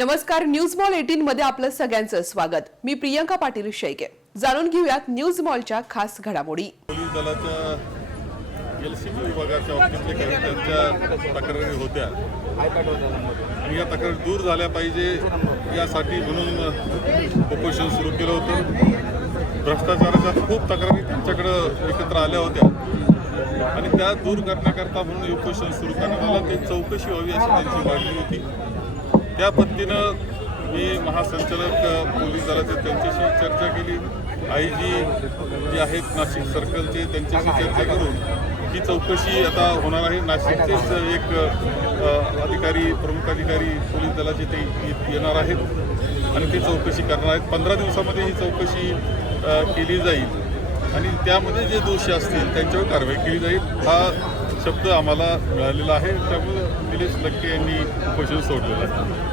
नमस्कार news mall eighteen मध्ये आपलं सगळ्यांचं स्वागत. मी प्रियंका पाटील शेळके. जाणून घेऊयात न्यूज मॉलच्या खास घडामोडी. पोलीस दलाच्या एल सी बी विभागाच्या बाबतीतले काही त्यांच्या तक्रारी होत्या. आणि या तक्रारी दूर झाल्या पाहिजे यासाठी म्हणून उपोषण सुरू केलं होतं. भ्रष्टाचाराच्या खूप तक्रारी त्यांच्याकडं एकत्र आल्या होत्या. आणि त्या दूर करण्याकरता म्हणून उपोषण सुरू करण्यात आलं. ते चौकशी व्हावी अशी त्यांची मागणी होती. त्या पद्धतीनं मी महासंचालक पोलीस दलाचे त्यांच्याशी चर्चा केली. आय जी जे आहेत नाशिक सर्कलचे त्यांच्याशी चर्चा करून ही चौकशी आता होणार आहे. नाशिकचेच एक अधिकारी प्रमुख अधिकारी पोलीस दलाचे ते येणार आहेत आणि ते चौकशी करणार आहेत. पंधरा दिवसामध्ये ही चौकशी केली जाईल. आणि त्यामध्ये जे दोषी असतील त्यांच्यावर कारवाई केली जाईल हा शब्द आम्हाला मिळालेला आहे. त्यामुळे निलेश लक्के यांनी उपोषण सोडलेलं आहे.